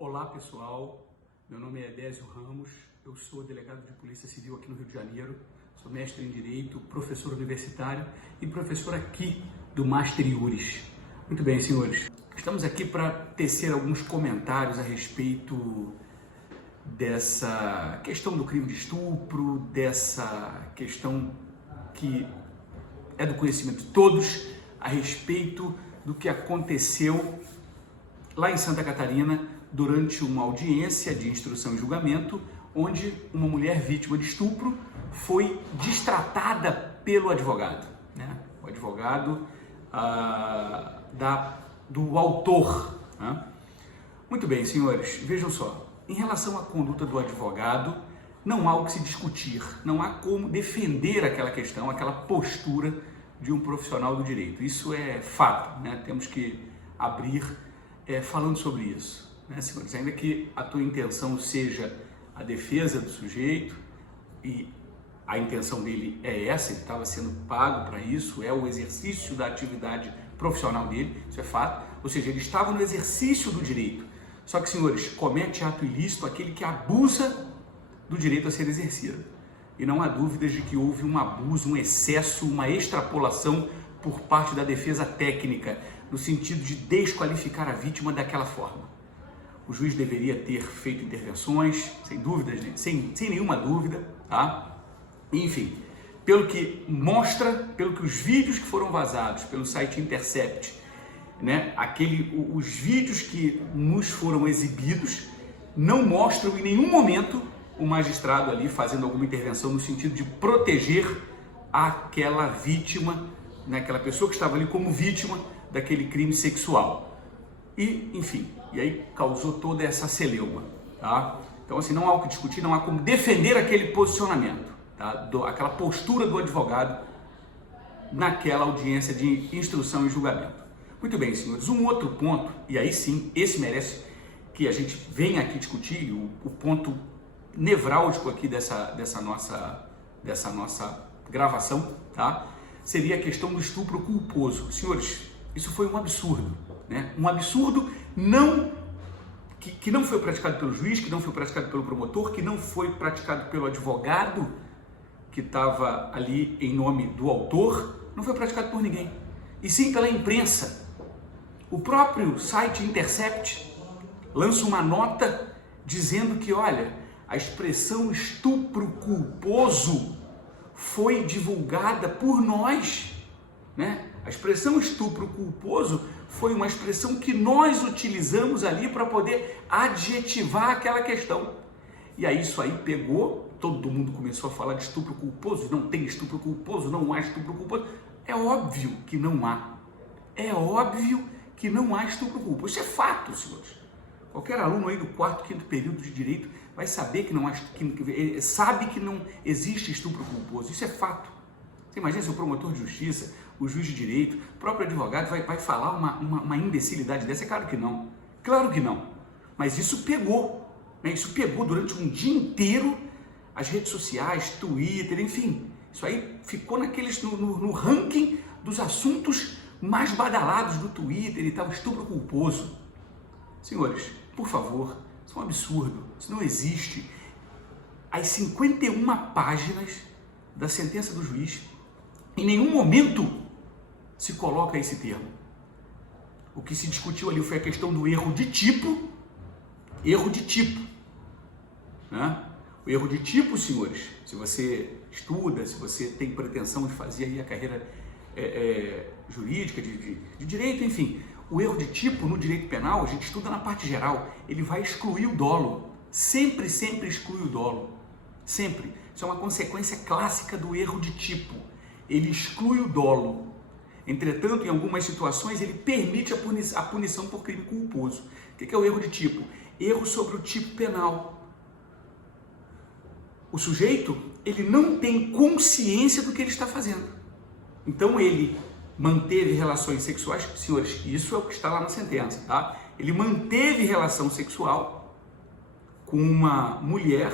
Olá pessoal, meu nome é Désio Ramos, eu sou delegado de Polícia Civil aqui no Rio de Janeiro, sou mestre em Direito, professor universitário e professor aqui do Master Iuris. Muito bem, senhores, estamos aqui para tecer alguns comentários a respeito dessa questão do crime de estupro, dessa questão que é do conhecimento de todos, a respeito do que aconteceu lá em Santa Catarina durante uma audiência de instrução e julgamento, onde uma mulher vítima de estupro foi destratada pelo advogado, né? O advogado do autor, né? Muito bem, senhores, vejam só, em relação à conduta do advogado, não há o que se discutir, não há como defender aquela questão, aquela postura de um profissional do direito. Isso é fato, né? Temos que abrir falando sobre isso, né, senhores? Ainda que a tua intenção seja a defesa do sujeito, e a intenção dele é essa, ele estava sendo pago para isso, é o exercício da atividade profissional dele, isso é fato, ou seja, ele estava no exercício do direito. Só que, senhores, comete ato ilícito aquele que abusa do direito a ser exercido. E não há dúvidas de que houve um abuso, um excesso, uma extrapolação por parte da defesa técnica, no sentido de desqualificar a vítima daquela forma. O juiz deveria ter feito intervenções, sem dúvidas, sem nenhuma dúvida, tá? Enfim, pelo que mostra, pelo que os vídeos que foram vazados pelo site Intercept, né, os vídeos que nos foram exibidos, não mostram em nenhum momento o magistrado ali fazendo alguma intervenção no sentido de proteger aquela vítima, né, aquela pessoa que estava ali como vítima daquele crime sexual. E, enfim, e aí causou toda essa celeuma, tá? Então, assim, não há o que discutir, não há como defender aquele posicionamento, tá? Aquela postura do advogado naquela audiência de instrução e julgamento. Muito bem, senhores, um outro ponto, e aí sim, esse merece que a gente venha aqui discutir, o ponto nevrálgico aqui dessa nossa gravação, tá? Seria a questão do estupro culposo. Senhores, isso foi um absurdo, né? Um absurdo que não foi praticado pelo juiz, que não foi praticado pelo promotor, que não foi praticado pelo advogado que estava ali em nome do autor, não foi praticado por ninguém, e sim pela imprensa. O próprio site Intercept lança uma nota dizendo que, olha, a expressão estupro culposo foi divulgada por nós, né? A expressão estupro culposo foi uma expressão que nós utilizamos ali para poder adjetivar aquela questão. E aí isso aí pegou, todo mundo começou a falar de estupro culposo, não tem estupro culposo, não há estupro culposo. É óbvio que não há. É óbvio que não há estupro culposo. Isso é fato, senhores. Qualquer aluno aí do 4º, 5º período de direito vai saber que não há, sabe que não existe estupro culposo. Isso é fato. Você imagina se o promotor de justiça, o juiz de direito, o próprio advogado vai falar uma imbecilidade dessa? É claro que não. Claro que não. Mas isso pegou, né? Isso pegou durante um dia inteiro as redes sociais, Twitter, enfim. Isso aí ficou no ranking dos assuntos mais badalados do Twitter e tal, estupro culposo. Senhores, por favor, isso é um absurdo, isso não existe. As 51 páginas da sentença do juiz, em nenhum momento se coloca esse termo. O que se discutiu ali foi a questão do erro de tipo, né? O erro de tipo, senhores, se você estuda, se você tem pretensão de fazer aí a carreira jurídica, de direito, enfim, o erro de tipo no direito penal, a gente estuda na parte geral, ele vai excluir o dolo, sempre exclui o dolo, sempre. Isso é uma consequência clássica do erro de tipo, ele exclui o dolo. Entretanto, em algumas situações, ele permite a punição por crime culposo. O que é o erro de tipo? Erro sobre o tipo penal. O sujeito, ele não tem consciência do que ele está fazendo. Então, ele manteve relações sexuais, senhores, isso é o que está lá na sentença, tá? Ele manteve relação sexual com uma mulher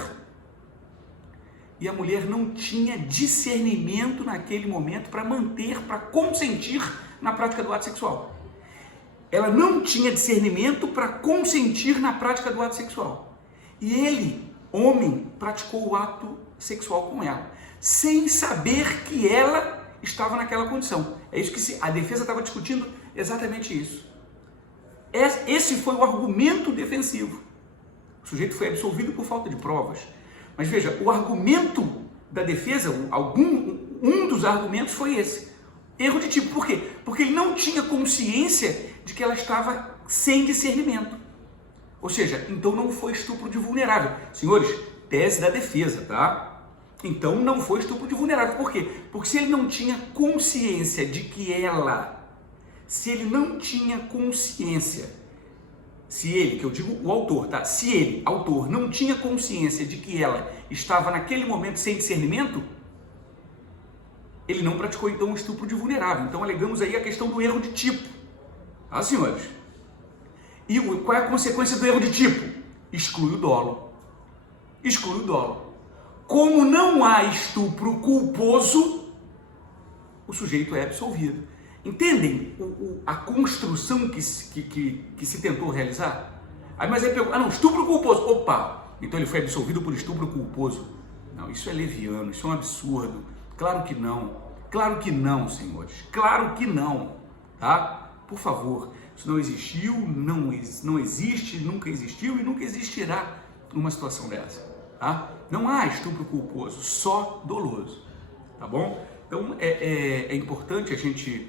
e a mulher não tinha discernimento naquele momento para consentir na prática do ato sexual. ela não tinha discernimento para consentir na prática do ato sexual. E ele, homem, praticou o ato sexual com ela, sem saber que ela estava naquela condição. É isso que a defesa estava discutindo, exatamente isso. Esse foi o argumento defensivo. O sujeito foi absolvido por falta de provas. Mas veja, o argumento da defesa, um dos argumentos foi esse. Erro de tipo. Por quê? Porque ele não tinha consciência de que ela estava sem discernimento. Ou seja, então não foi estupro de vulnerável. Senhores, tese da defesa, tá? Então não foi estupro de vulnerável. Por quê? Porque se ele não tinha consciência de que se ele não tinha consciência, se ele, que eu digo o autor, tá? Se ele, autor, não tinha consciência de que ela estava naquele momento sem discernimento, ele não praticou então um estupro de vulnerável. Então alegamos aí a questão do erro de tipo. Tá, senhores? E qual é a consequência do erro de tipo? Exclui o dolo. Exclui o dolo. Como não há estupro culposo, o sujeito é absolvido. Entendem a construção que se tentou realizar? Aí, mas aí pergunta, não, estupro culposo. Opa, então ele foi absolvido por estupro culposo. Não, isso é leviano, isso é um absurdo. Claro que não, senhores. Claro que não, tá? Por favor, isso não existiu, não existe, nunca existiu e nunca existirá numa situação dessa, tá? Não há estupro culposo, só doloso, tá bom? Então é importante a gente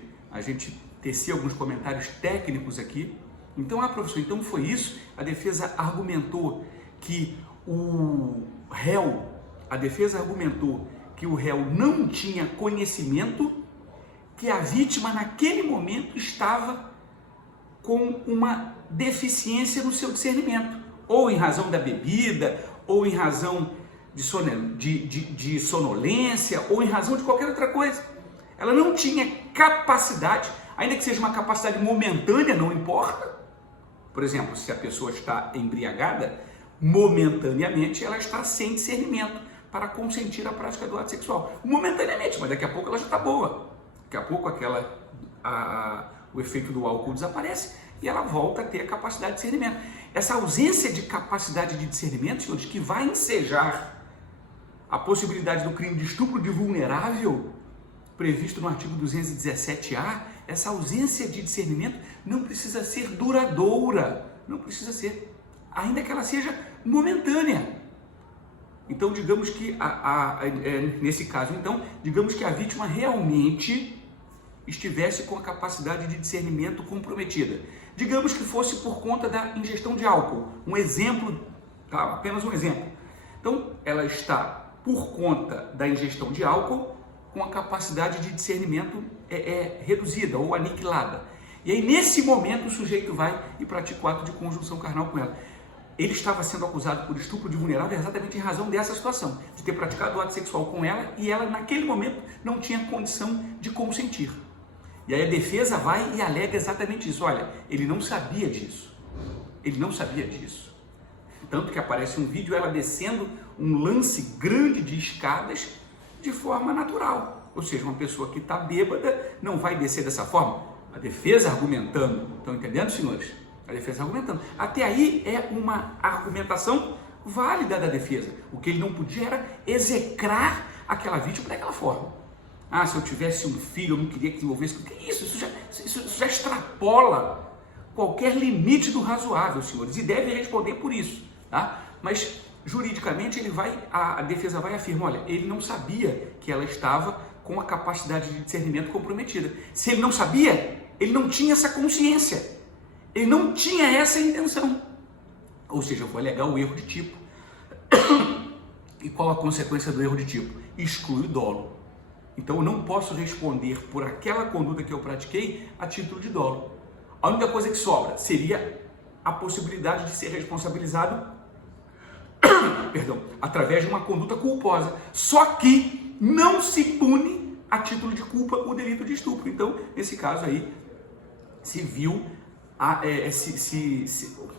tecer alguns comentários técnicos aqui. Então, professor, então foi isso? A defesa argumentou que o réu não tinha conhecimento que a vítima naquele momento estava com uma deficiência no seu discernimento, ou em razão da bebida, ou em razão de sonolência, ou em razão de qualquer outra coisa. Ela não tinha capacidade, ainda que seja uma capacidade momentânea, não importa. Por exemplo, se a pessoa está embriagada, momentaneamente ela está sem discernimento para consentir a prática do ato sexual. Momentaneamente, mas daqui a pouco ela já está boa. Daqui a pouco o efeito do álcool desaparece e ela volta a ter a capacidade de discernimento. Essa ausência de capacidade de discernimento, senhores, que vai ensejar a possibilidade do crime de estupro de vulnerável, previsto no artigo 217-A, essa ausência de discernimento não precisa ser duradoura, não precisa ser, ainda que ela seja momentânea. Então, digamos que, nesse caso, então, digamos que a vítima realmente estivesse com a capacidade de discernimento comprometida. Digamos que fosse por conta da ingestão de álcool. Um exemplo, tá? Apenas um exemplo. Então, ela está, por conta da ingestão de álcool, com a capacidade de discernimento reduzida ou aniquilada. E aí, nesse momento, o sujeito vai e pratica o ato de conjunção carnal com ela. Ele estava sendo acusado por estupro de vulnerável exatamente em razão dessa situação, de ter praticado o ato sexual com ela e ela, naquele momento, não tinha condição de consentir. E aí a defesa vai e alega exatamente isso. Olha, ele não sabia disso. Ele não sabia disso. Tanto que aparece um vídeo ela descendo um lance grande de escadas de forma natural. Ou seja, uma pessoa que está bêbada não vai descer dessa forma. A defesa argumentando. Estão entendendo, senhores? A defesa argumentando. Até aí é uma argumentação válida da defesa. O que ele não podia era execrar aquela vítima daquela forma. Ah, se eu tivesse um filho, eu não queria que desenvolvesse. O que é isso? Isso já extrapola qualquer limite do razoável, senhores. E deve responder por isso, tá? Mas, juridicamente, a defesa vai afirmar, olha, ele não sabia que ela estava com a capacidade de discernimento comprometida. Se ele não sabia, ele não tinha essa consciência. Ele não tinha essa intenção. Ou seja, eu vou alegar o erro de tipo. E qual a consequência do erro de tipo? Exclui o dolo. Então eu não posso responder por aquela conduta que eu pratiquei a título de dolo. A única coisa que sobra seria a possibilidade de ser responsabilizado através de uma conduta culposa. Só que não se pune a título de culpa o delito de estupro. Então, nesse caso aí, se viu,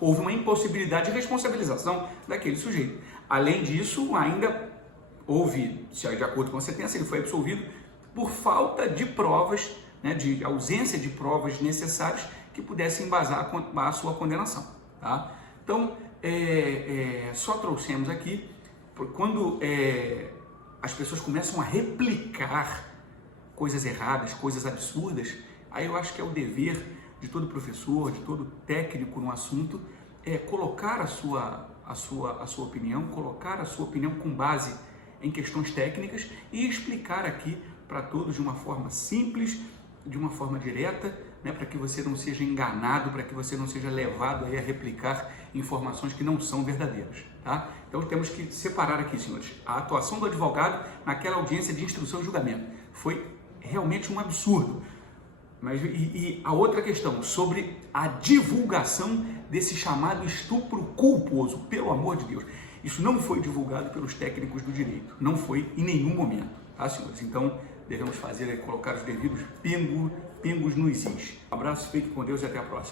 houve uma impossibilidade de responsabilização daquele sujeito. Além disso, ainda houve, de acordo com a sentença, ele foi absolvido por falta de provas, né, de ausência de provas necessárias que pudesse embasar a sua condenação. Tá? Então, só trouxemos aqui, quando as pessoas começam a replicar coisas erradas, coisas absurdas, aí eu acho que é o dever de todo professor, de todo técnico no assunto, colocar a sua opinião, colocar a sua opinião com base em questões técnicas e explicar aqui para todos de uma forma simples, de uma forma direta, né, para que você não seja enganado, para que você não seja levado aí a replicar informações que não são verdadeiras. Tá? Então temos que separar aqui, senhores, a atuação do advogado naquela audiência de instrução e julgamento. Foi realmente um absurdo. Mas, e a outra questão, sobre a divulgação desse chamado estupro culposo, pelo amor de Deus. Isso não foi divulgado pelos técnicos do direito, não foi em nenhum momento, tá, senhores? Então, devemos colocar os devidos pingos nos is. Um abraço, fique com Deus e até a próxima.